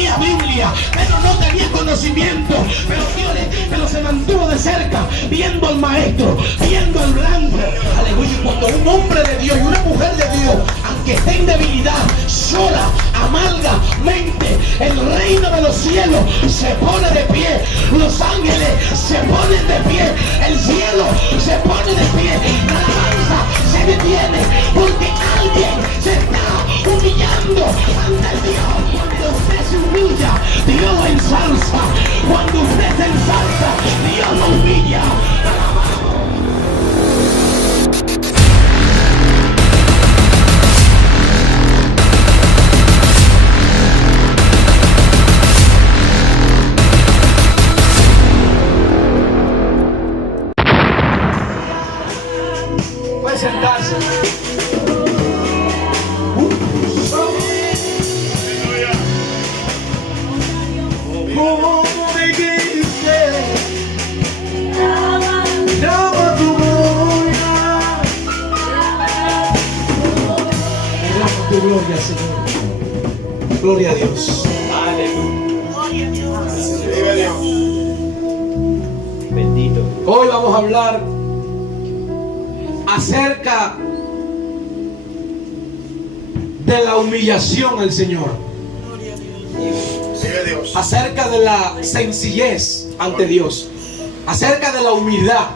tenía Biblia, Pedro no tenía conocimiento, pero se mantuvo de cerca, viendo al maestro, viendo al blanco. Aleluya. Cuando un hombre de Dios y una mujer de Dios, aunque esté en debilidad, llora amargamente, el reino de los cielos se pone de pie, los ángeles se ponen de pie, el cielo se pone de pie, la alabanza se detiene, porque alguien se está humillando ante Dios. Cuando usted se humilla, Dios lo ensalza. Cuando usted se ensalza, Dios lo humilla. Puede sentarse. ¿Cómo me dijiste? Llama tu gloria. Derrama tu gloria, Señor. Gloria a Dios. Aleluya. Vive Dios. Bendito. Hoy vamos a hablar acerca de la humillación al Señor. Acerca de la sencillez ante Dios, acerca de la humildad.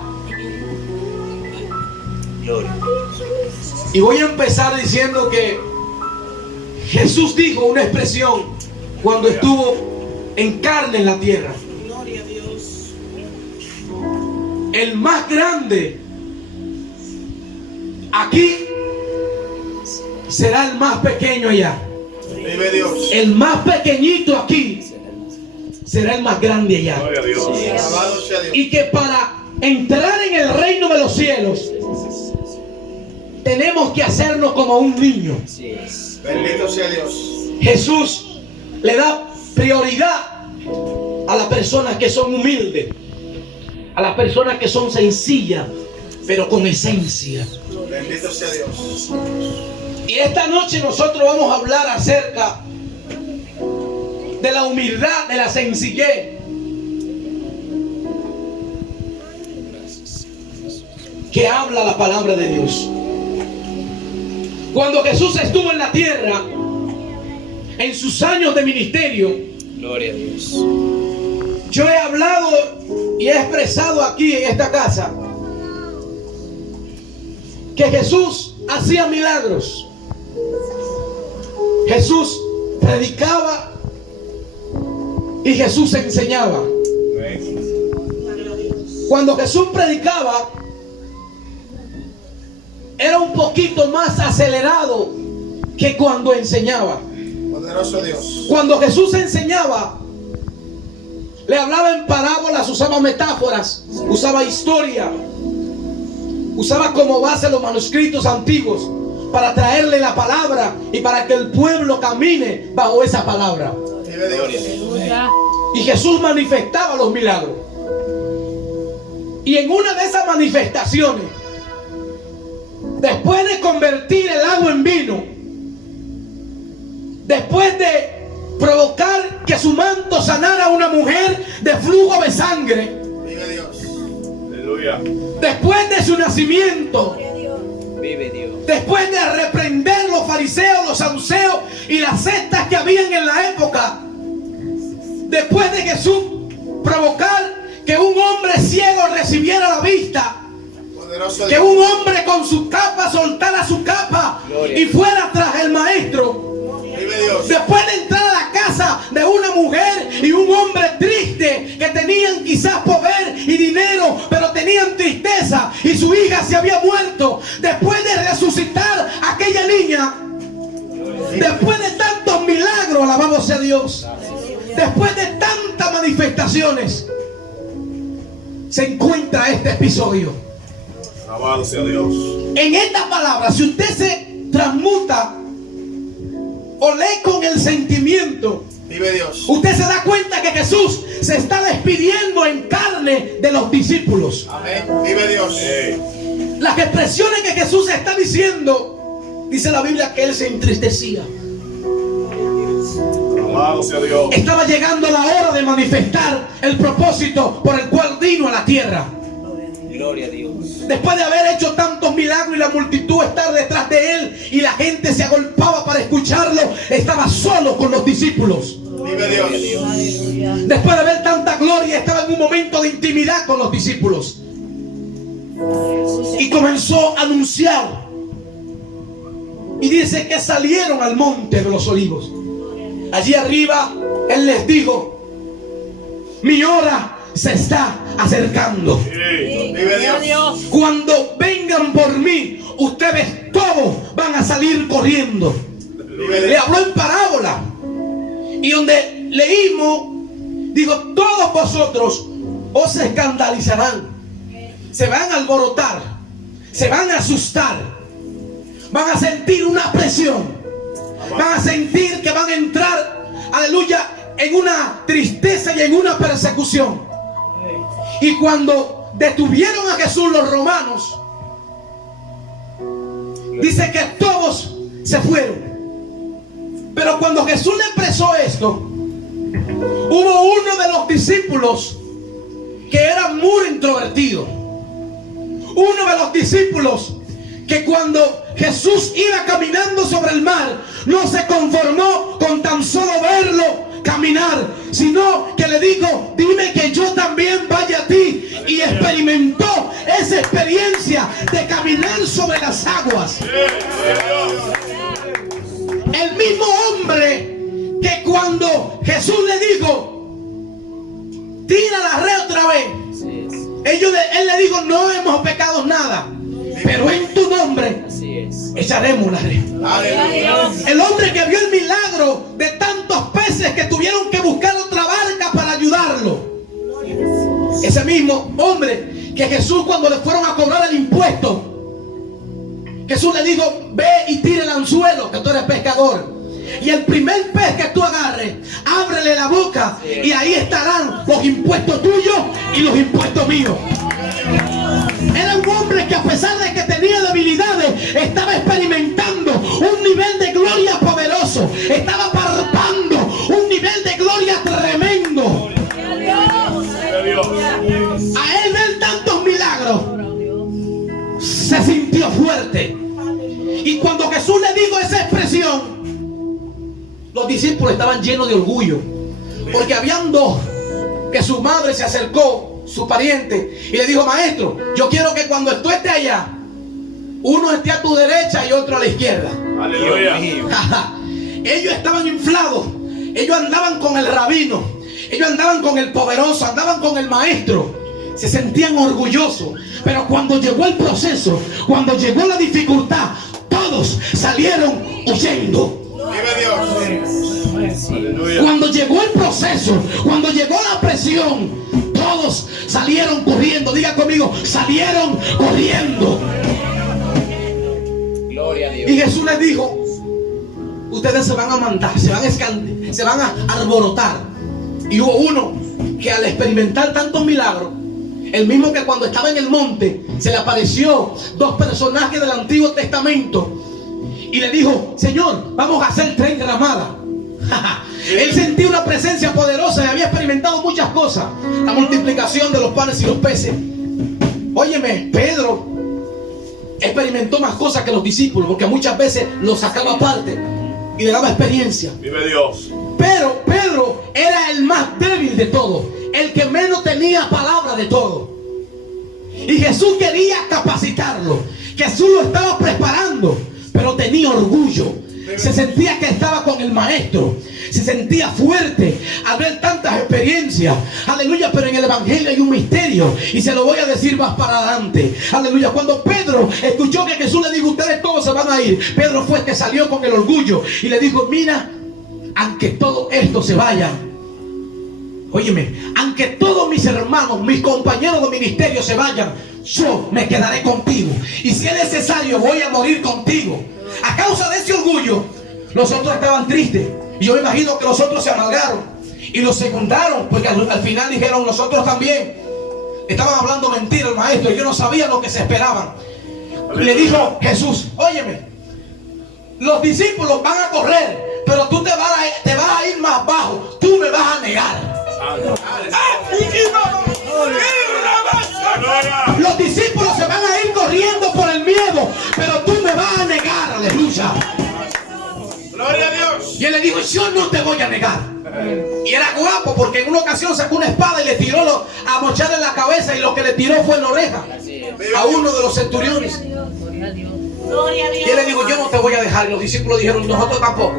Y voy a empezar diciendo que Jesús dijo una expresión cuando estuvo en carne en la tierra: el más grande aquí será el más pequeño allá. Vive Dios. El más pequeñito aquí será el más grande allá. Gloria a Dios. Y que para entrar en el reino de los cielos tenemos que hacernos como un niño. Bendito sea Dios. Jesús le da prioridad a las personas que son humildes, a las personas que son sencillas, pero con esencia. Bendito sea Dios. Y esta noche nosotros vamos a hablar acerca de la humildad, de la sencillez, que habla la palabra de Dios. Cuando Jesús estuvo en la tierra, en sus años de ministerio, gloria a Dios, yo he hablado y he expresado aquí en esta casa que Jesús hacía milagros. Jesús predicaba y Jesús enseñaba. Cuando Jesús predicaba, era un poquito más acelerado que cuando enseñaba. Poderoso Dios. Cuando Jesús enseñaba, le hablaba en parábolas, usaba metáforas, usaba historia, usaba como base los manuscritos antiguos para traerle la palabra y para que el pueblo camine bajo esa palabra. Y Jesús manifestaba los milagros. Y en una de esas manifestaciones, después de convertir el agua en vino, después de provocar que su manto sanara a una mujer de flujo de sangre, vive Dios. Aleluya. Después de su nacimiento, vive Dios. Después de reprender los fariseos, los saduceos y las sectas que habían en la época, después de Jesús provocar que un hombre ciego recibiera la vista, que un hombre con su capa soltara su capa y fuera tras el maestro, después de entrar a la casa de una mujer y un hombre triste, que tenían quizás poder y dinero, pero tenían tristeza y su hija se había muerto, después de resucitar a aquella niña, después de tantos milagros, alabado sea Dios, después de tantas manifestaciones, se encuentra este episodio. Alabado sea Dios. En esta palabra, si usted se transmuta o lee con el sentimiento, vive Dios, usted se da cuenta que Jesús se está despidiendo en carne de los discípulos. Amén. Vive Dios. Las expresiones que Jesús está diciendo, dice la Biblia que él se entristecía. Alabado sea Dios. Estaba llegando la hora de manifestar el propósito por el cual vino a la tierra. Gloria a Dios. Después de haber hecho tantos milagros y la multitud estar detrás de él y la gente se agolpaba para escucharlo, estaba solo con los discípulos. Vive Dios. Después de ver tanta gloria, estaba en un momento de intimidad con los discípulos. Y comenzó a anunciar. Y dice que salieron al monte de los olivos. Allí arriba él les dijo: mi hora se está acercando. Vive Dios. Cuando vengan por mí, ustedes todos van a salir corriendo. Le habló en parábola. Y donde leímos, digo, todos vosotros os escandalizarán, se van a alborotar, se van a asustar, van a sentir una presión, van a sentir que van a entrar, aleluya, en una tristeza y en una persecución. Y cuando detuvieron a Jesús los romanos, dice que todos se fueron. Pero cuando Jesús le expresó esto, hubo uno de los discípulos que era muy introvertido. Uno de los discípulos que cuando Jesús iba caminando sobre el mar, no se conformó con tan solo verlo caminar, sino que le dijo: dime que yo también vaya a ti. Y experimentó esa experiencia de caminar sobre las aguas. El mismo hombre que cuando Jesús le dijo: tira la red otra vez, él le dijo: no hemos pecado nada, pero en tu nombre echaremos la red. El hombre que vio el milagro de tantos peces que tuvieron que buscar otra barca para ayudarlo. Ese mismo hombre que Jesús, cuando le fueron a cobrar el impuesto, Jesús le dijo: ve y tira el anzuelo, que tú eres pescador. Y el primer pez que tú agarres, ábrele la boca y ahí estarán los impuestos tuyos y los impuestos míos. Era un hombre que, a pesar de que tenía debilidades, estaba experimentando un nivel de gloria poderoso. Estaba palpando un nivel de gloria tremendo. A él ver tantos milagros, se sintió fuerte. Y cuando Jesús le dijo esa expresión, los discípulos estaban llenos de orgullo, porque habían dos que su madre se acercó, su pariente, y le dijo: maestro, yo quiero que cuando tú estés allá, uno esté a tu derecha y otro a la izquierda. Aleluya. Ellos estaban inflados, ellos andaban con el rabino, ellos andaban con el poderoso, andaban con el maestro, se sentían orgullosos. Pero cuando llegó el proceso, cuando llegó la dificultad, todos salieron huyendo. Vive Dios. Aleluya. Cuando llegó el proceso, cuando llegó la presión, todos salieron corriendo. Diga conmigo: salieron corriendo. Gloria a Dios. Y Jesús les dijo: ustedes se van a mandar, se van a alborotar. Y hubo uno que, al experimentar tantos milagros, el mismo que cuando estaba en el monte se le apareció dos personajes del Antiguo Testamento y le dijo: Señor, vamos a hacer 3 gramadas. Él sentía una presencia poderosa y había experimentado muchas cosas. La multiplicación de los panes y los peces. Óyeme, Pedro experimentó más cosas que los discípulos, porque muchas veces los sacaba aparte y le daba experiencia. Vive Dios. Pero Pedro era el más débil de todos, el que menos tenía palabra de todo. Y Jesús quería capacitarlo. Jesús lo estaba preparando, pero tenía orgullo. Se sentía que estaba con el maestro, se sentía fuerte al ver tantas experiencias. Aleluya. Pero en el evangelio hay un misterio, y se lo voy a decir más para adelante. Aleluya. Cuando Pedro escuchó que Jesús le dijo: ustedes todos se van a ir, Pedro fue el que salió con el orgullo y le dijo: mira, aunque todo esto se vayan, óyeme, aunque todos mis hermanos, mis compañeros de ministerio se vayan, yo me quedaré contigo, y si es necesario voy a morir contigo. A causa de ese orgullo, los otros estaban tristes, y yo me imagino que los otros se amargaron y los secundaron, porque al final dijeron: nosotros también. Estaban hablando mentira al maestro, y yo no sabía lo que se esperaban. Y le dijo Jesús: óyeme, los discípulos van a correr, pero tú te vas a ir más bajo. le dijo: yo no te voy a negar. Y era guapo porque en una ocasión sacó una espada y le tiró a mocharle en la cabeza, y lo que le tiró fue en la oreja a uno de los centuriones. Y él le dijo: yo no te voy a dejar. Y los discípulos dijeron: nosotros tampoco.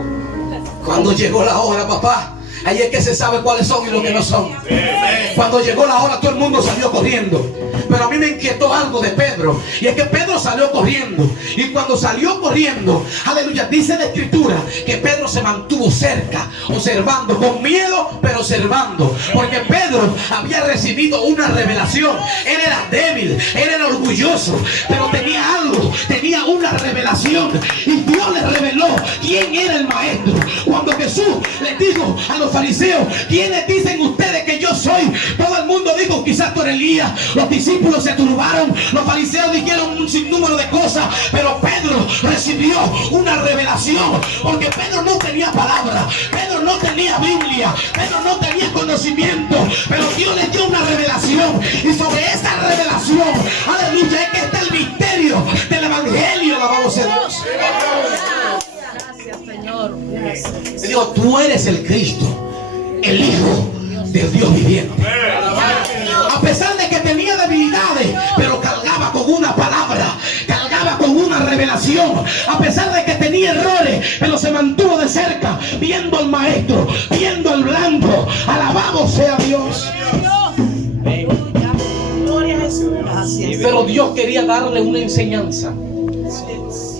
Cuando llegó la hora, papá, ahí es que se sabe cuáles son y lo que no son. Cuando llegó la hora, todo el mundo salió corriendo. Pero a mí me inquietó algo de Pedro, y es que Pedro salió corriendo. Y cuando salió corriendo, aleluya, dice la escritura que Pedro se mantuvo cerca, observando, con miedo, pero observando. Porque Pedro había recibido una revelación. Él era débil, él era orgulloso, pero tenía algo, tenía una revelación. Y Dios le reveló quién era el maestro. Cuando Jesús les dijo a los fariseos: ¿quiénes dicen ustedes que yo soy? Todo el mundo dijo: quizás tú eres Elías. Los discípulos se turbaron, los fariseos dijeron un sinnúmero de cosas, pero Pedro recibió una revelación, porque Pedro no tenía palabra, Pedro no tenía Biblia, Pedro no tenía conocimiento, pero Dios le dio una revelación. Y sobre esa revelación, aleluya, es que está el misterio del evangelio. Alabamos a Dios. Gracias, Señor. Le digo: tú eres el Cristo, el Hijo del Dios viviente. A pesar de que tenía debilidades, pero cargaba con una palabra, cargaba con una revelación. A pesar de que tenía errores, pero se mantuvo de cerca, viendo al maestro, viendo al blanco. Alabado sea Dios. Gloria a Jesús. Gracias. Pero Dios quería darle una enseñanza.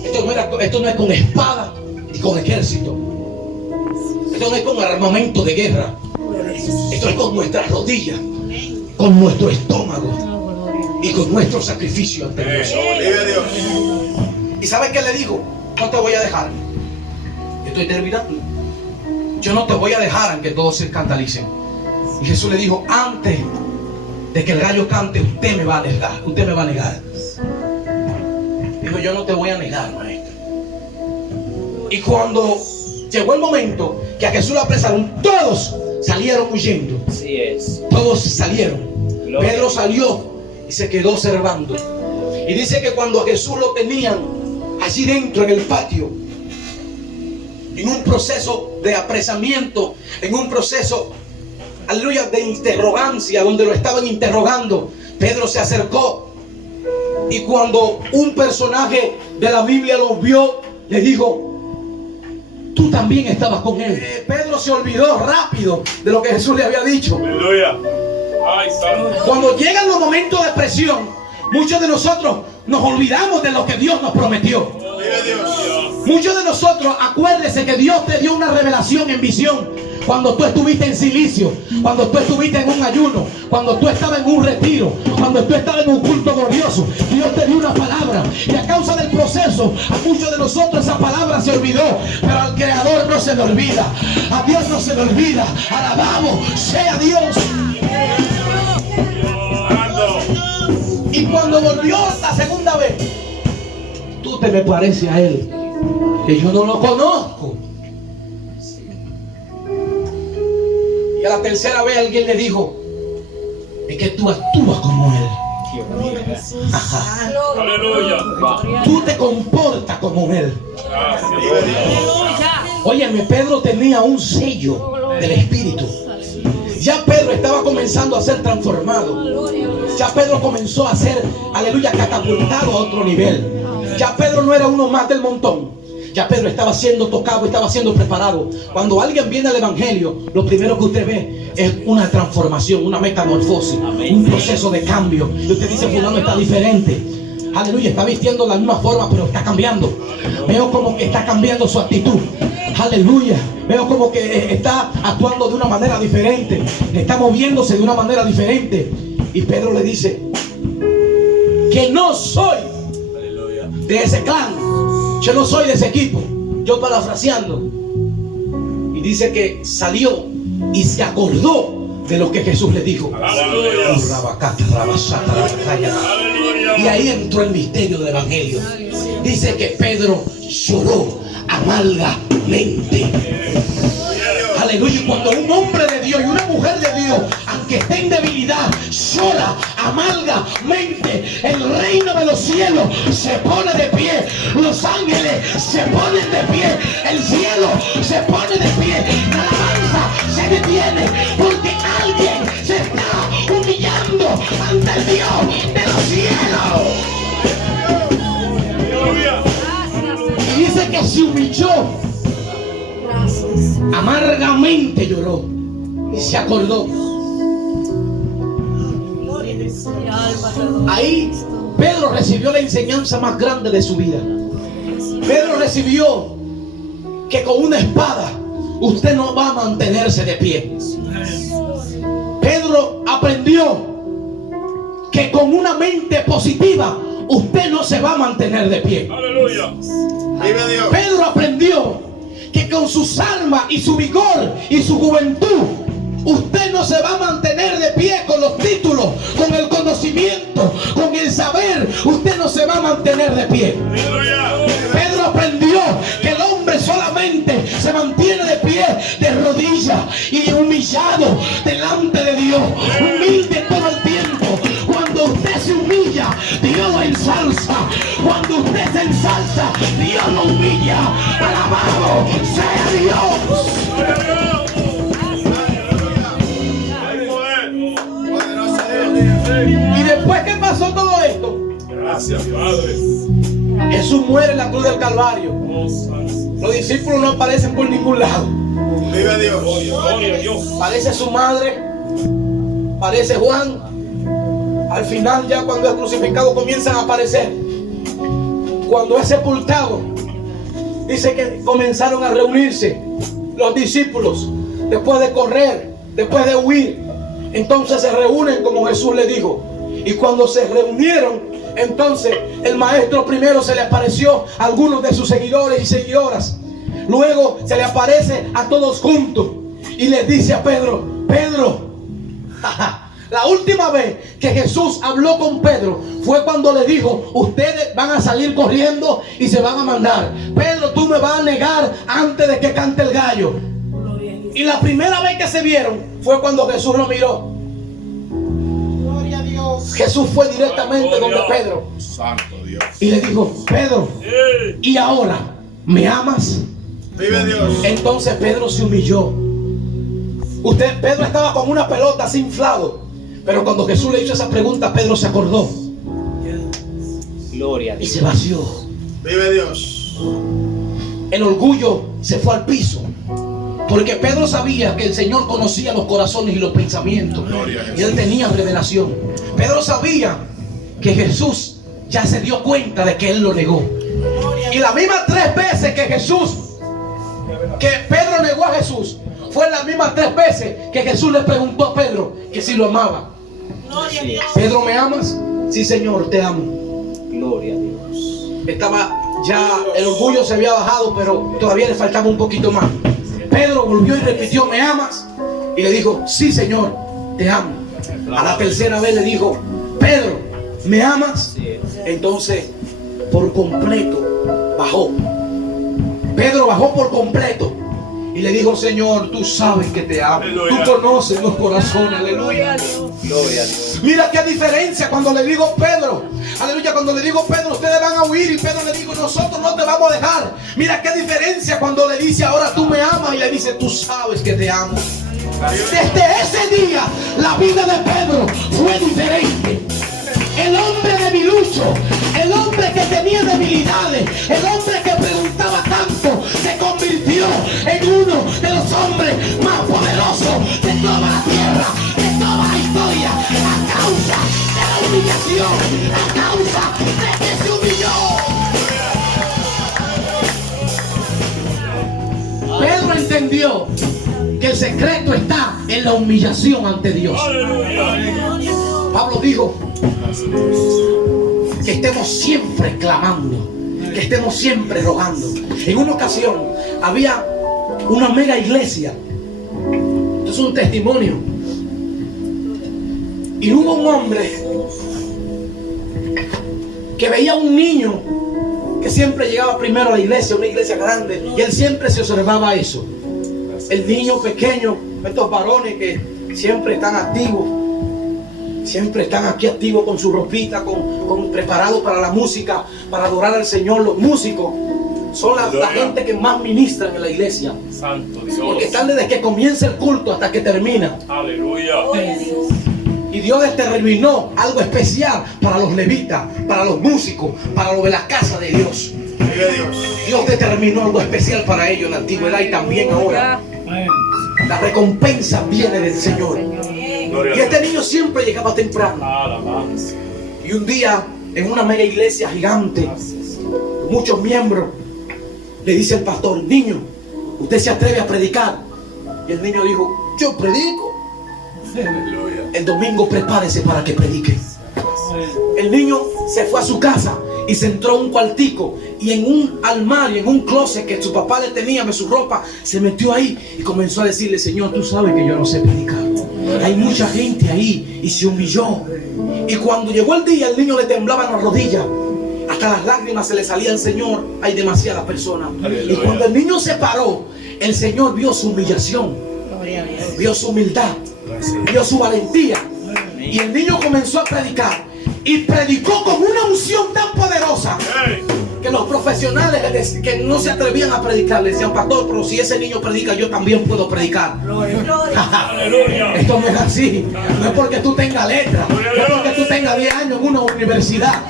Esto no es con espada ni con ejército. Esto no es con armamento de guerra. Esto es con nuestras rodillas, con nuestro estómago y con nuestro sacrificio ante Dios. ¿Y sabe qué le dijo? No te voy a dejar. Estoy terminando. Yo no te voy a dejar aunque todos se escandalicen. Y Jesús le dijo: antes de que el gallo cante, usted me va a negar. Usted me va a negar. Dijo: yo no te voy a negar, maestro. Y cuando llegó el momento que a Jesús lo apresaron, todos salieron huyendo. Así es. Todos salieron. Gloria. Pedro salió y se quedó observando. Y dice que cuando a Jesús lo tenían allí dentro en el patio, en un proceso de apresamiento, en un proceso, aleluya, de interrogancia, donde lo estaban interrogando, Pedro se acercó. Y cuando un personaje de la Biblia lo vio, le dijo: tú también estabas con él. Pedro se olvidó rápido de lo que Jesús le había dicho. Aleluya. Ay, santo. Cuando llegan los momentos de presión, muchos de nosotros nos olvidamos de lo que Dios nos prometió. Muchos de nosotros, acuérdese que Dios te dio una revelación en visión. Cuando tú estuviste en silicio, cuando tú estuviste en un ayuno, cuando tú estabas en un retiro, cuando tú estabas en un culto glorioso, Dios te dio una palabra. Y a causa del proceso, a muchos de nosotros esa palabra se olvidó. Pero al Creador no se le olvida, a Dios no se le olvida. Alabado sea Dios. Y cuando volvió la segunda vez, tú te me pareces a él, que yo no lo conozco. Y a la tercera vez alguien le dijo: es que tú actúas como él. Ajá. Aleluya. Tú te comportas como él. Gracias. Óyeme, Pedro tenía un sello del Espíritu. Ya Pedro estaba comenzando a ser transformado. Ya Pedro comenzó a ser, aleluya, catapultado a otro nivel. Ya Pedro no era uno más del montón. Ya Pedro estaba siendo tocado, estaba siendo preparado. Cuando alguien viene al evangelio, lo primero que usted ve es una transformación, una metamorfosis, un proceso de cambio. Y usted dice: fulano está diferente. Aleluya, está vistiendo la misma forma, pero está cambiando. Veo como que está cambiando su actitud. Aleluya. Veo como que está actuando de una manera diferente. Está moviéndose de una manera diferente. Y Pedro le dice: que no soy de ese clan. Yo no soy de ese equipo. Yo parafraseando. Y dice que salió y se acordó de lo que Jesús le dijo. Aleluya. Y ahí entró el misterio del evangelio. Dice que Pedro lloró amargamente. Aleluya. Y cuando un hombre de Dios y una mujer de Dios que esté en debilidad llora amargamente, el reino de los cielos se pone de pie, los ángeles se ponen de pie, el cielo se pone de pie, la alabanza se detiene, porque alguien se está humillando ante el Dios de los cielos. Y dice que se humilló, amargamente lloró y se acordó. Ahí Pedro recibió la enseñanza más grande de su vida. Pedro recibió que con una espada usted no va a mantenerse de pie. Pedro aprendió que con una mente positiva usted no se va a mantener de pie. Aleluya. Pedro aprendió que con sus armas y su vigor y su juventud usted no se va a mantener de pie con los títulos, con el conocimiento, con el saber. Usted no se va a mantener de pie. Pedro aprendió que el hombre solamente se mantiene de pie, de rodillas y humillado delante de Dios, humilde todo el tiempo. Cuando usted se humilla, Dios lo ensalza. Cuando usted se ensalza, Dios lo humilla. Alabado sea Dios. Y después que pasó todo esto, Gracias, Padre. Jesús muere en la cruz del Calvario. Los discípulos no aparecen por ningún lado. Viva Dios. Gloria a Dios. Parece su madre, parece Juan. Al final, ya cuando es crucificado, comienzan a aparecer. Cuando es sepultado, dice que comenzaron a reunirse los discípulos. Después de correr, después de huir, entonces se reúnen como Jesús le dijo. Y cuando se reunieron, entonces el maestro primero se le apareció a algunos de sus seguidores y seguidoras. Luego se le aparece a todos juntos y les dice a Pedro: Pedro, la última vez que Jesús habló con Pedro fue cuando le dijo: ustedes van a salir corriendo y se van a mandar. Pedro, tú me vas a negar antes de que cante el gallo. Y la primera vez que se vieron fue cuando Jesús lo miró. Gloria a Dios. Jesús fue directamente donde Pedro Santo Dios. y le dijo: Pedro, ¿y ahora me amas? Vive Dios. Entonces Pedro se humilló. Pedro estaba con una pelota así inflado, pero cuando Jesús le hizo esa pregunta, Pedro se acordó Gloria a y Dios. se vació. Vive Dios. El orgullo se fue al piso, porque Pedro sabía que el Señor conocía los corazones y los pensamientos, y él tenía revelación. Pedro sabía que Jesús ya se dio cuenta de que él lo negó. Y las mismas 3 veces que Pedro negó a Jesús, fue las mismas 3 veces que Jesús le preguntó a Pedro que si lo amaba. Pedro, ¿me amas? Sí, Señor, te amo. Gloria a Dios. Estaba ya, el orgullo se había bajado, pero todavía le faltaba un poquito más. Pedro volvió y repitió: ¿me amas? Y le dijo: sí, Señor, te amo. A la tercera vez le dijo: Pedro, ¿me amas? Entonces, por completo, bajó. Pedro bajó por completo y le dijo: Señor, tú sabes que te amo. Aleluya. Tú conoces los corazones. Aleluya. Gloria a Dios. Mira qué diferencia cuando le digo Pedro. Aleluya, cuando le digo Pedro, ustedes van a huir, y Pedro le dijo: nosotros no te vamos a dejar. Mira qué diferencia cuando le dice: ahora tú me amas, y le dice: tú sabes que te amo. Desde ese día la vida de Pedro fue diferente. El hombre debilucho, el hombre que tenía debilidades, el hombre que preguntaba tanto, se convirtió en uno de los hombres más poderosos de toda la tierra, de toda la historia, a causa de la humillación, a causa de que se humilló. Pedro entendió que el secreto está en la humillación ante Dios. Pablo dijo que estemos siempre clamando, que estemos siempre rogando. En una ocasión había una mega iglesia. Esto es un testimonio. Y hubo un hombre que veía a un niño que siempre llegaba primero a la iglesia, una iglesia grande, y él siempre se observaba eso. El niño pequeño, estos varones que siempre están activos. Siempre están aquí activos con su ropita, preparados para la música, para adorar al Señor. Los músicos son la gente que más ministran en la iglesia. Santo Dios. Porque están desde que comienza el culto hasta que termina. Aleluya. Y Dios determinó algo especial para los levitas, para los músicos, para los de la casa de Dios. Dios determinó algo especial para ellos en la antigüedad y también ahora. La recompensa viene del Señor. Y este niño siempre llegaba temprano. Y un día, en una mega iglesia gigante, muchos miembros, le dice el pastor: niño, ¿usted se atreve a predicar? Y el niño dijo: yo predico. El domingo prepárese para que predique. El niño se fue a su casa y se entró a un cuartico, y en un armario, en un closet que su papá le tenía de su ropa, se metió ahí y comenzó a decirle: Señor, tú sabes que yo no sé predicar. Hay mucha gente ahí, y se humilló. Y cuando llegó el día, el niño le temblaban las rodillas, hasta las lágrimas se le salían. Señor, hay demasiadas personas. Aleluya. Y cuando el niño se paró, el Señor vio su humillación, vio su humildad, vio su valentía. Y el niño comenzó a predicar, y predicó con una unción tan poderosa que los profesionales que no se atrevían a predicar le decían: pastor, pero si ese niño predica, yo también puedo predicar. Aleluya. Esto no es así. No es porque tú tengas letra, no es porque tú tengas 10 años en una universidad.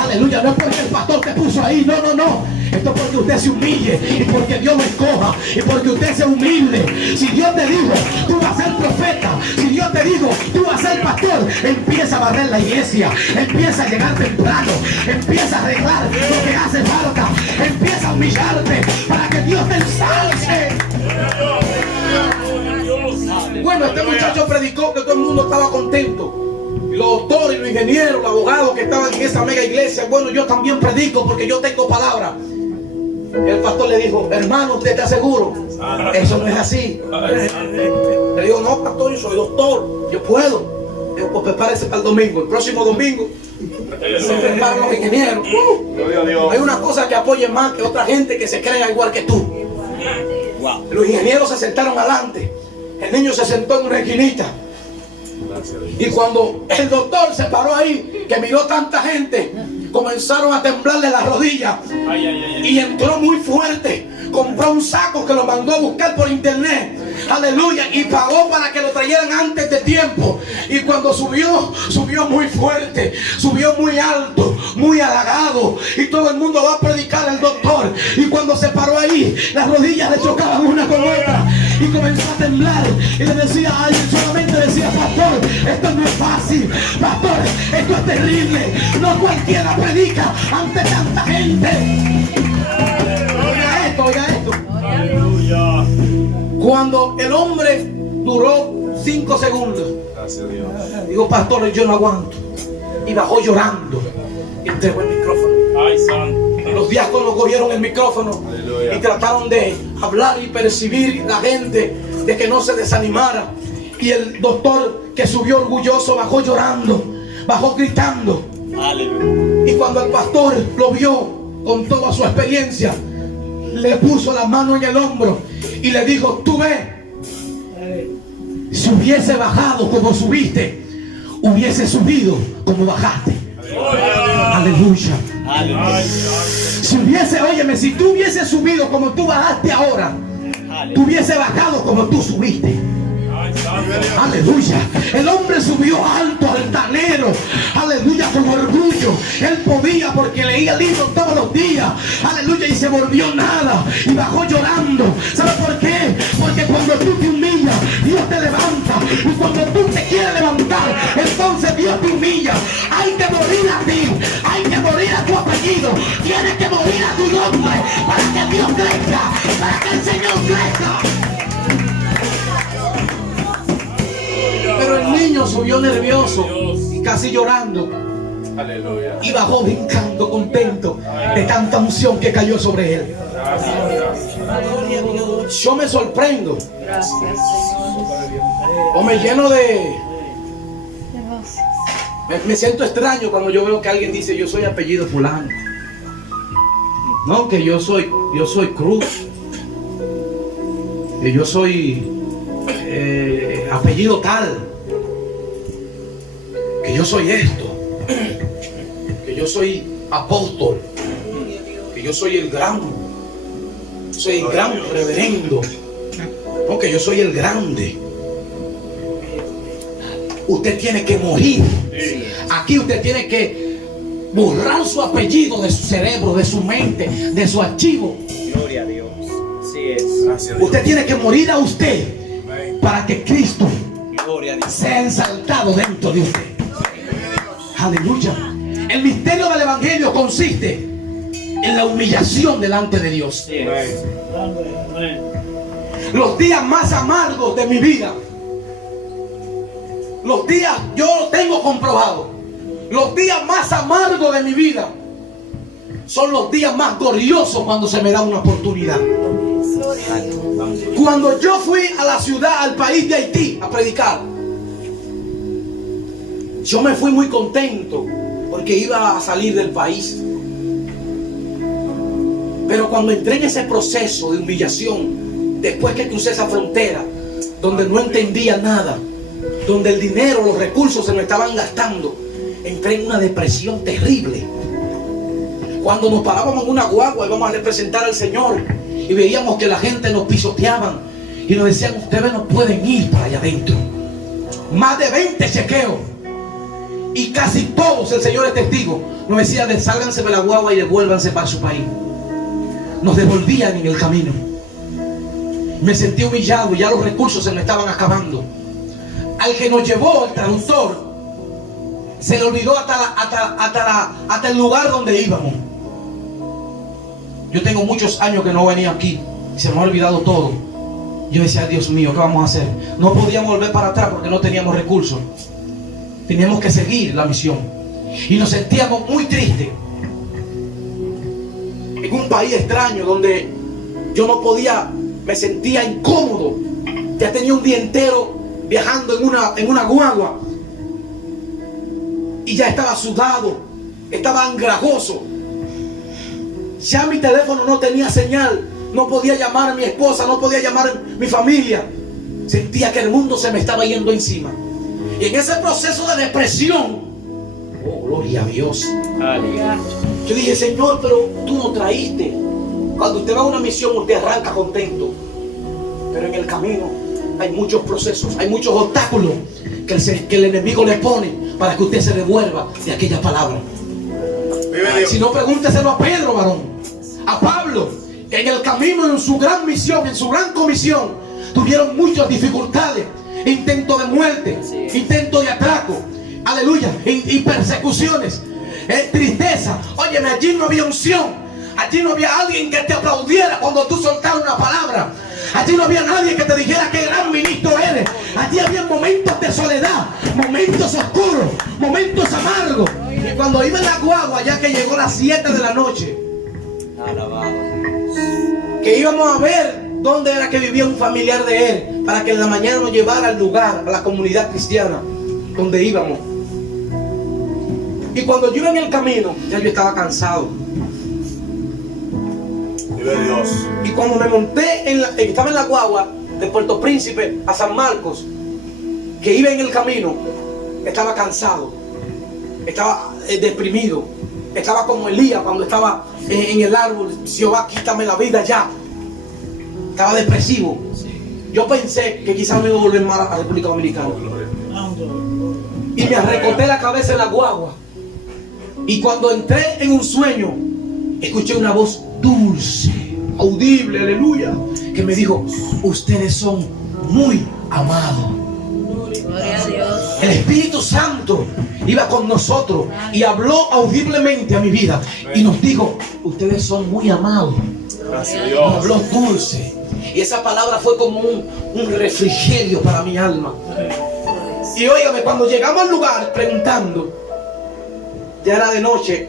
Aleluya. No es porque el pastor te puso ahí. No, no, no. Esto es porque usted se humille, y porque Dios lo escoja, y porque usted se humilde. Si Dios te dijo: tú vas a ser profeta. Si Dios te dijo: tú vas a ser pastor, empieza a barrer la iglesia. Empieza a llegar temprano. Empieza a arreglar lo que hace falta. Empieza a humillarte para que Dios te ensalce. Bueno, este muchacho predicó que todo el mundo estaba contento. Y los doctores, los ingenieros, los abogados que estaban en esa mega iglesia: bueno, yo también predico porque yo tengo palabra. El pastor le dijo: hermano, ¿usted está seguro? Eso no es así. Le dijo: no, pastor, yo soy doctor, yo puedo. Dijo: pues prepárese para el domingo. El próximo domingo se preparan los ingenieros. Hay una cosa que apoye más que otra gente que se crea igual que tú. Los ingenieros se sentaron adelante. El niño se sentó en una esquinita. Y cuando el doctor se paró ahí, que miró tanta gente, comenzaron a temblarle las rodillas. Y entró muy fuerte. Compró un saco que lo mandó a buscar por internet. Aleluya. Y pagó para que lo trajeran antes de tiempo. Y cuando subió, subió muy fuerte, subió muy alto, muy halagado. Y todo el mundo va a predicar al doctor. Y cuando se paró ahí, las rodillas le chocaban una con otra. Y comenzó a temblar. Y le decía: ay, solamente decía: pastor, esto no es fácil. Pastor, esto es terrible. No cualquiera predica ante tanta gente. Oiga esto, oiga esto. Aleluya. Cuando el hombre duró 5 segundos, Gracias a Dios. dijo: pastor, yo no aguanto. Y bajó llorando. Y entregó el micrófono. Ay, santo. Los diáconos cogieron el micrófono. Aleluya. Y trataron de hablar y percibir la gente, de que no se desanimara. Y el doctor, que subió orgulloso, bajó llorando, bajó gritando. Aleluya. Y cuando el pastor lo vio con toda su experiencia, le puso la mano en el hombro y le dijo: tú ves, si hubiese bajado como subiste, hubiese subido como bajaste. Aleluya. Aleluya. Si hubiese, óyeme, si tú hubieses subido como tú bajaste ahora, tú hubiese bajado como tú subiste. Aleluya. El hombre subió alto, altanero. Aleluya, con orgullo. Él podía porque leía libros todos los días. Aleluya, y se volvió nada. Y bajó llorando. ¿Sabe por qué? Porque cuando tú te humillas, Dios te levanta. Y cuando tú te quieres levantar, entonces Dios te humilla. Hay que morir a ti. Hay que morir a tu apellido. Tienes que morir a tu nombre para que Dios crezca. Para que el Señor crezca. Pero el niño subió nervioso y casi llorando. Aleluya. Y bajó brincando, contento de tanta unción que cayó sobre él. Yo me sorprendo. O me lleno de... Me siento extraño cuando yo veo que alguien dice: yo soy apellido fulano. No, que yo soy Cruz. Que yo soy apellido tal, que yo soy esto, que yo soy apóstol, que yo soy el gran reverendo, no, que yo soy el grande. Usted tiene que morir. Aquí usted tiene que borrar su apellido de su cerebro, de su mente, de su archivo. Gloria a Dios. Así es. Usted tiene que morir a usted para que Cristo Gloria a Dios. sea exaltado dentro de usted. Aleluya. El misterio del evangelio consiste en la humillación delante de Dios. Así es. Los días más amargos de mi vida, los días, yo lo tengo comprobado, los días más amargos de mi vida son los días más gloriosos cuando se me da una oportunidad. Cuando yo fui a la ciudad, al país de Haití a predicar, yo me fui muy contento porque iba a salir del país. Pero cuando entré en ese proceso de humillación, después que crucé esa frontera, donde no entendía nada, donde el dinero, los recursos se me estaban gastando, entré en una depresión terrible. Cuando nos parábamos en una guagua íbamos a representar al Señor y veíamos que la gente nos pisoteaban y nos decían: ustedes no pueden ir para allá adentro. Más de 20 chequeos y casi todos, el Señor es testigo, nos decían: sálganse de la guagua y devuélvanse para su país. Nos devolvían en el camino. Me sentí humillado y ya los recursos se me estaban acabando. Al que nos llevó, el traductor, se le olvidó hasta el lugar donde íbamos. Yo tengo muchos años que no venía aquí y se me ha olvidado todo. Yo decía: Dios mío, ¿qué vamos a hacer? No podíamos volver para atrás porque no teníamos recursos. Teníamos que seguir la misión y nos sentíamos muy tristes en un país extraño donde yo no podía, me sentía incómodo. Ya tenía un día entero viajando en una guagua y ya estaba sudado, estaba andrajoso. Ya mi teléfono no tenía señal, no podía llamar a mi esposa, no podía llamar a mi familia. Sentía que el mundo se me estaba yendo encima. Y en ese proceso de depresión, oh, gloria a Dios, yo dije: Señor, pero tú no traíste. Cuando usted va a una misión, usted arranca contento, pero en el camino hay muchos procesos, hay muchos obstáculos que el enemigo le pone para que usted se devuelva de aquella palabra. Si no, pregúnteselo a Pedro, varón, a Pablo, que en el camino, en su gran misión, en su gran comisión, tuvieron muchas dificultades, intento de muerte, intento de atraco, aleluya, y persecuciones, tristeza. Óyeme, allí no había unción, allí no había alguien que te aplaudiera cuando tú soltabas una palabra. Allí no había nadie que te dijera qué gran ministro eres. Allí había momentos de soledad, momentos oscuros, momentos amargos. Y cuando iba en la guagua, ya que llegó las 7 de la noche, que íbamos a ver dónde era que vivía un familiar de él, para que en la mañana nos llevara al lugar, a la comunidad cristiana donde íbamos. Y cuando yo iba en el camino, ya yo estaba cansado. Dios. Y cuando me monté, estaba en la guagua de Puerto Príncipe a San Marcos, que iba en el camino, estaba cansado, estaba deprimido, estaba como Elías cuando estaba en el árbol: Jehová, quítame la vida ya. Estaba depresivo. Yo pensé que quizás me iba a volver mal a la República Dominicana. Y me arrecoté la cabeza en la guagua. Y cuando entré en un sueño, escuché una voz dulce, audible, aleluya, que me dijo: ustedes son muy amados. Gloria a Dios. El Espíritu Santo iba con nosotros y habló audiblemente a mi vida y nos dijo: ustedes son muy amados. Gracias a Nos Dios. habló dulce. Y esa palabra fue como un refrigerio para mi alma. Y óigame, cuando llegamos al lugar preguntando, ya era de noche,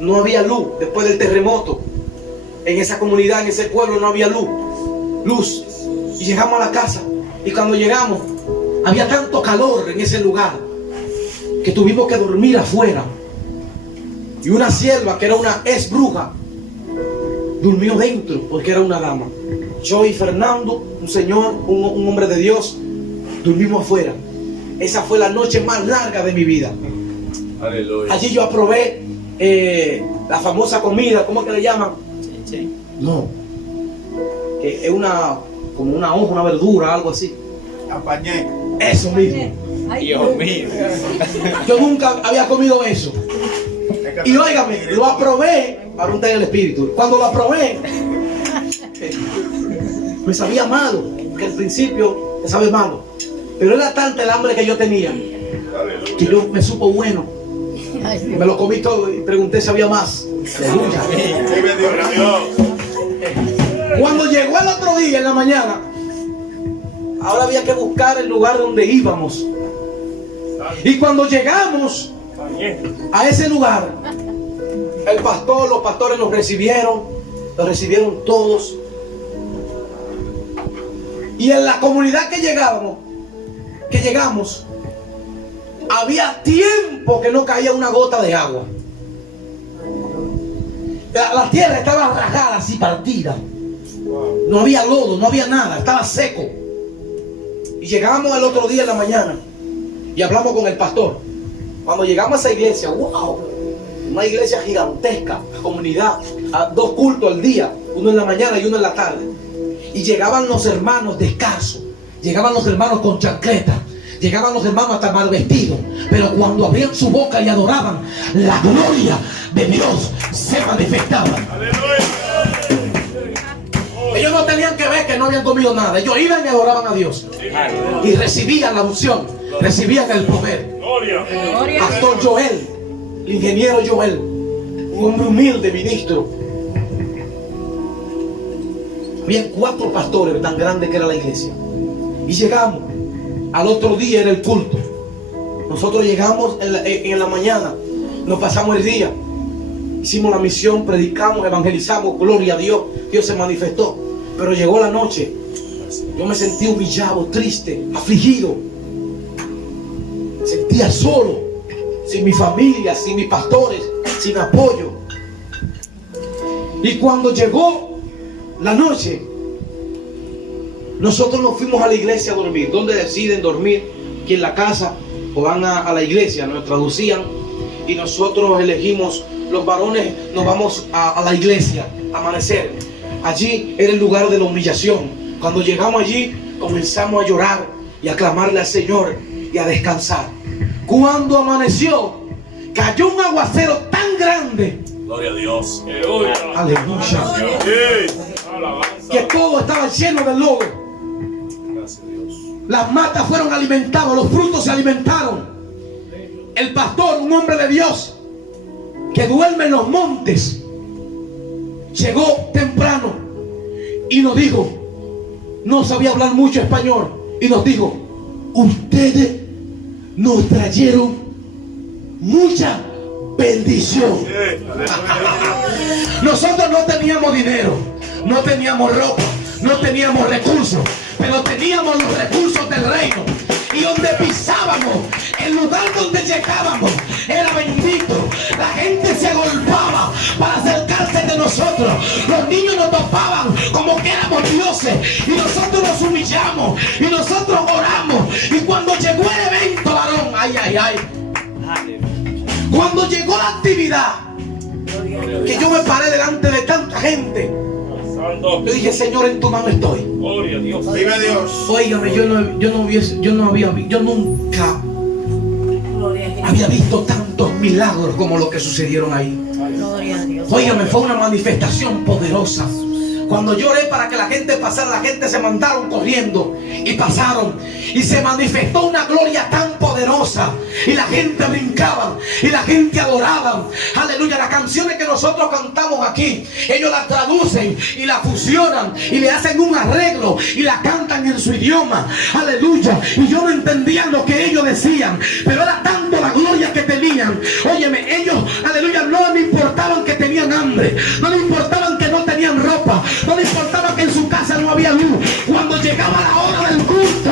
no había luz después del terremoto. En esa comunidad, en ese pueblo no había luz. Y llegamos a la casa. Y cuando llegamos, había tanto calor en ese lugar que tuvimos que dormir afuera. Y una sierva, que era una ex bruja, durmió dentro porque era una dama. Yo y Fernando, un señor, un hombre de Dios, Dormimos afuera. Esa fue la noche más larga de mi vida. Aleluya. Allí yo aprobé la famosa comida, ¿cómo que le llaman? No, que es como una hoja, una verdura, algo así. Apañé. Eso mismo. Dios mío. Yo nunca había comido eso. Y óigame, lo aprobé para un té del espíritu. Cuando lo aprobé, me sabía malo, porque al principio me sabe malo. Pero era tanta el hambre que yo tenía, que yo me supo bueno. Me lo comí todo y pregunté si había más. Aleluya. Vive Dios. Cuando llegó el otro día en la mañana, ahora había que buscar el lugar donde íbamos. Y cuando llegamos a ese lugar, los pastores nos recibieron todos. Y en la comunidad que llegamos, había tiempo que no caía una gota de agua. La tierra estaba rajada, así partida. No había lodo, no había nada, estaba seco. Y llegamos al otro día en la mañana y hablamos con el pastor. Cuando llegamos a esa iglesia, wow, una iglesia gigantesca, comunidad, 2 cultos al día, uno en la mañana y uno en la tarde. Y llegaban los hermanos descalzos, llegaban los hermanos con chancletas, llegaban los hermanos hasta mal vestidos, pero cuando abrían su boca y adoraban, la gloria de Dios se manifestaba. Ellos no tenían que ver que no habían comido nada. Ellos iban y adoraban a Dios. Y recibían la unción, recibían el poder. Pastor Joel, el ingeniero Joel, un hombre humilde, ministro. Habían 4 pastores tan grandes que era la iglesia. Y llegamos. Al otro día era el culto. Nosotros llegamos en la mañana. Nos pasamos el día. Hicimos la misión, predicamos, evangelizamos. Gloria a Dios. Dios se manifestó. Pero llegó la noche. Yo me sentí humillado, triste, afligido. Me sentía solo. Sin mi familia, sin mis pastores, sin apoyo. Y cuando llegó la noche, nosotros nos fuimos a la iglesia a dormir. ¿Dónde deciden dormir? Aquí en la casa o van a la iglesia. Nos traducían y nosotros elegimos, los varones nos vamos a la iglesia a amanecer. Allí era el lugar de la humillación. Cuando llegamos allí comenzamos a llorar y a clamarle al Señor y a descansar. Cuando amaneció, cayó un aguacero tan grande. Gloria a Dios. Aleluya. Que todo estaba lleno de lodo. Gracias a Dios. Las matas fueron alimentadas, los frutos se alimentaron. El pastor, un hombre de Dios que duerme en los montes, llegó temprano y nos dijo, no sabía hablar mucho español, y nos dijo, ustedes nos trajeron mucha bendición. Nosotros no teníamos dinero, no teníamos ropa, no teníamos recursos, pero teníamos los recursos del reino. Y donde pisábamos, el lugar donde llegábamos era bendito. La gente se agolpaba para acercarse de nosotros. Los niños nos topaban como que éramos dioses. Y nosotros nos humillamos y nosotros oramos. Y cuando llegó el evento, varón, ay, ay, ay. Cuando llegó la actividad, que yo me paré delante de tanta gente, yo dije, Señor, en tu mano estoy. Gloria a Dios. Vive Dios. Óigame, yo nunca había visto tantos milagros como los que sucedieron ahí. Gloria a Dios. Óigame, fue una manifestación poderosa. Cuando yo oré para que la gente pasara, la gente se mandaron corriendo y pasaron. Y se manifestó una gloria tan poderosa. Y la gente brincaba y la gente adoraba. Aleluya, las canciones que nosotros cantamos aquí, ellos las traducen y las fusionan y le hacen un arreglo y la cantan en su idioma. Aleluya. Y yo no entendía lo que ellos decían, pero era tanto la gloria que tenían. Óyeme, ellos, aleluya, no les importaban que tenían hambre, no les importaban que no tenían ropa, no les importaba que en su casa no había luz. Cuando llegaba la hora del culto,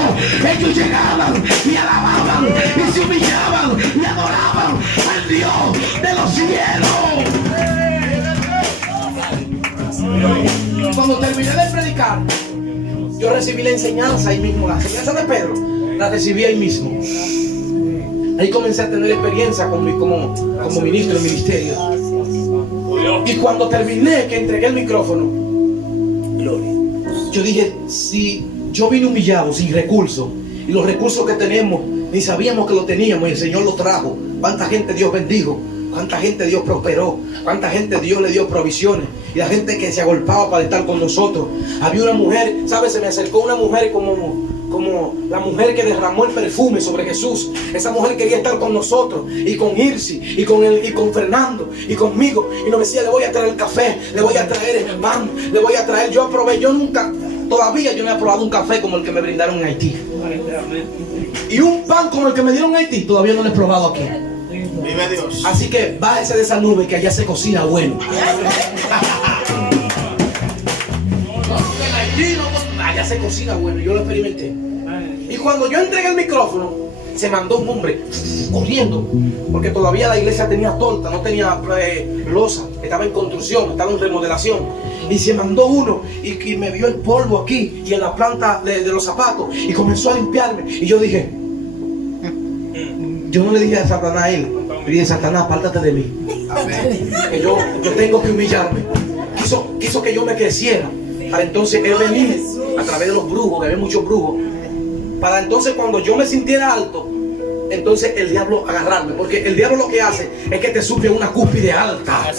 ellos llegaban y alababan y se humillaban y adoraban al Dios de los cielos. Cuando terminé de predicar, yo recibí la enseñanza ahí mismo. La enseñanza de Pedro la recibí ahí mismo. Ahí comencé a tener experiencia como ministro del ministerio. Y cuando terminé, que entregué el micrófono, yo dije, si yo vine humillado, sin recursos, y los recursos que tenemos, ni sabíamos que lo teníamos, y el Señor los trajo. ¿Cuánta gente Dios bendijo? ¿Cuánta gente Dios prosperó? ¿Cuánta gente Dios le dio provisiones? Y la gente que se agolpaba para estar con nosotros. Había una mujer, ¿sabes? Se me acercó una mujer como la mujer que derramó el perfume sobre Jesús. Esa mujer quería estar con nosotros, y con Irsi, y con Fernando, y conmigo. Y nos decía, le voy a traer el café, le voy a traer el pan, le voy a traer. Yo probé, todavía yo no he probado un café como el que me brindaron en Haití. Y un pan como el que me dieron en Haití, todavía no lo he probado aquí. Vive Dios. Así que bájese de esa nube, que allá se cocina bueno. Allá se cocina bueno, yo lo experimenté. Y cuando yo entregué el micrófono, se mandó un hombre corriendo, porque todavía la iglesia tenía torta, no tenía losa, estaba en construcción, estaba en remodelación. Y se mandó uno y me vio el polvo aquí y en la planta de los zapatos, y comenzó a limpiarme. Y yo dije, yo no le dije a Satanás a él, le dije, Satanás, apártate de mí. Que yo tengo que humillarme. Quiso que yo me creciera, para entonces él venir a través de los brujos, que había muchos brujos, para entonces cuando yo me sintiera alto, entonces el diablo agarrarme, porque el diablo lo que hace es que te sube una cúspide alta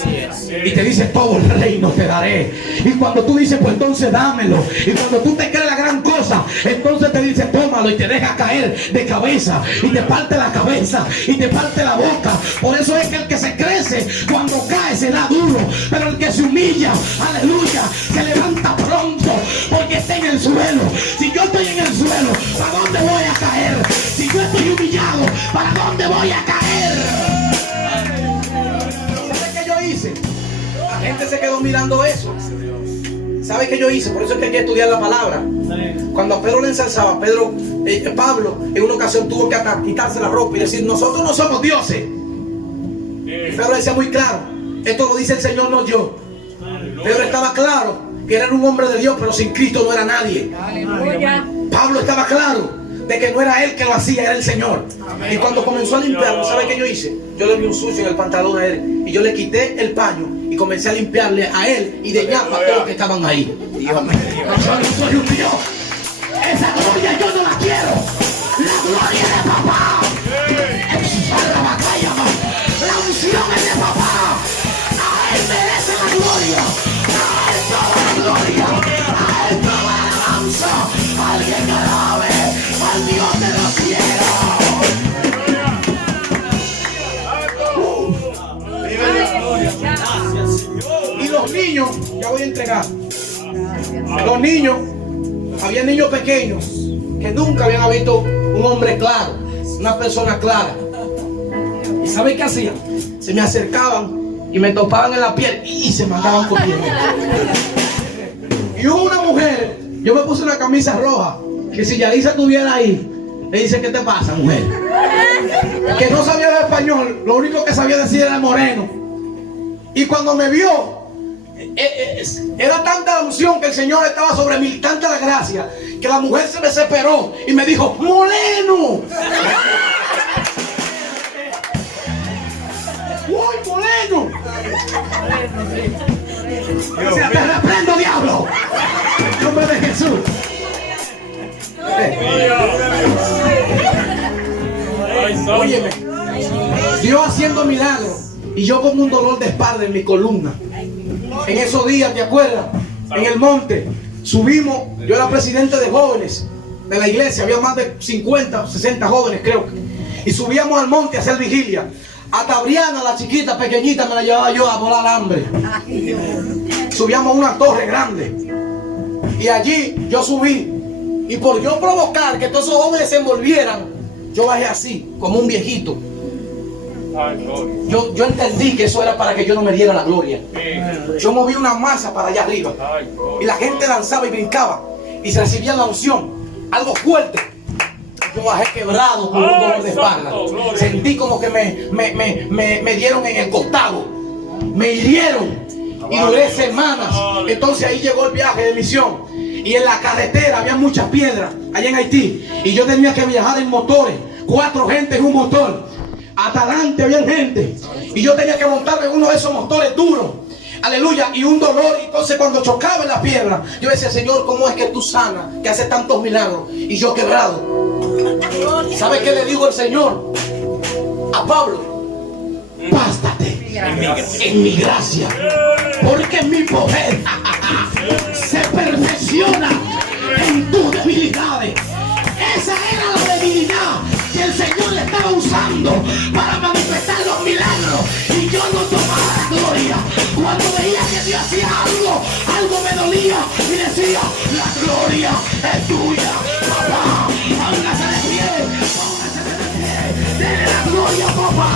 y te dice, todo el reino te daré. Y cuando tú dices, pues entonces dámelo, y cuando tú te crees la gran cosa, entonces te dice, tómalo, y te deja caer de cabeza, y te parte la cabeza, y te parte la boca. Por eso es que el que se crece, cuando cae se da duro, pero el que se humilla, aleluya, se levanta pronto, porque está en el suelo. Si yo estoy en el suelo, ¿para dónde voy a caer? Si yo estoy humillado, ¿para dónde voy a caer? ¿Sabe qué yo hice? La gente se quedó mirando eso. ¿Sabe qué yo hice? Por eso es que hay que estudiar la palabra. Cuando a Pedro le ensalzaba, Pablo en una ocasión tuvo que quitarse la ropa y decir, nosotros no somos dioses. Y Pedro decía muy claro, esto lo dice el Señor, no yo. Pedro estaba claro que era un hombre de Dios, pero sin Cristo no era nadie. Pablo estaba claro de que no era él que lo hacía, era el Señor. Y cuando comenzó a limpiarlo, ¿sabe qué yo hice? Yo le vi un sucio en el pantalón a él, y yo le quité el paño y comencé a limpiarle a él y de ñapa a todos los que estaban ahí. Yo no soy un Dios. Esa gloria yo no la quiero. La gloria de papá. La unción es de papá. A él merece la gloria. A él toda la gloria. A él toda la alabanza. Alguien que alabe al Dios de los cielos. Y los niños, ya voy a entregar. Los niños, había niños pequeños que nunca habían visto un hombre claro, una persona clara. ¿Y sabe qué hacían? Se me acercaban y me topaban en la piel y se mandaban corriendo. Y hubo una mujer, yo me puse una camisa roja, que si Yalisa estuviera ahí, le dice, ¿qué te pasa, mujer? Que no sabía el español, lo único que sabía decir era moreno. Y cuando me vio, era tanta la unción que el Señor estaba sobre mí, tanta la gracia, que la mujer se desesperó y me dijo, ¡moreno! ¡Uy, moreno! O sea, te reprendo, diablo, en nombre de Jesús. Óyeme, Dios haciendo milagros y yo con un dolor de espalda en mi columna. En esos días, ¿te acuerdas? En el monte subimos, yo era presidente de jóvenes de la iglesia, había más de 50, 60 jóvenes creo, y subíamos al monte a hacer vigilia. Hasta Briana, la chiquita, pequeñita, me la llevaba yo a volar hambre. Subíamos a una torre grande y allí yo subí, y por yo provocar que todos esos jóvenes se envolvieran, yo bajé así, como un viejito. Yo entendí que eso era para que yo no me diera la gloria. Yo moví una masa para allá arriba y la gente danzaba y brincaba y se recibía la unción, algo fuerte. Yo bajé quebrado con un dolor de espalda. Sentí como que me dieron en el costado, me hirieron y duré semanas. Entonces ahí llegó el viaje de misión Y en la carretera había muchas piedras allá en Haití. Y yo tenía que viajar en motores. 4 gente en un motor. Hasta adelante había gente. Y yo tenía que montarme en uno de esos motores duros. Aleluya. Y un dolor. Y entonces cuando chocaba en la piedra, yo decía, Señor, ¿cómo es que tú sanas? Que haces tantos milagros. Y yo quebrado. ¿Sabe qué le digo al Señor? A Pablo. Bástate en mi gracia, porque mi poder se perfecciona en tus debilidades. Esa era la debilidad que el Señor le estaba usando para manifestar los milagros. Y yo no tomaba la gloria. Cuando veía que Dios hacía algo me dolía y decía, la gloria es tuya, papá. Póngase de pie, póngase de pie. Dele la gloria, papá.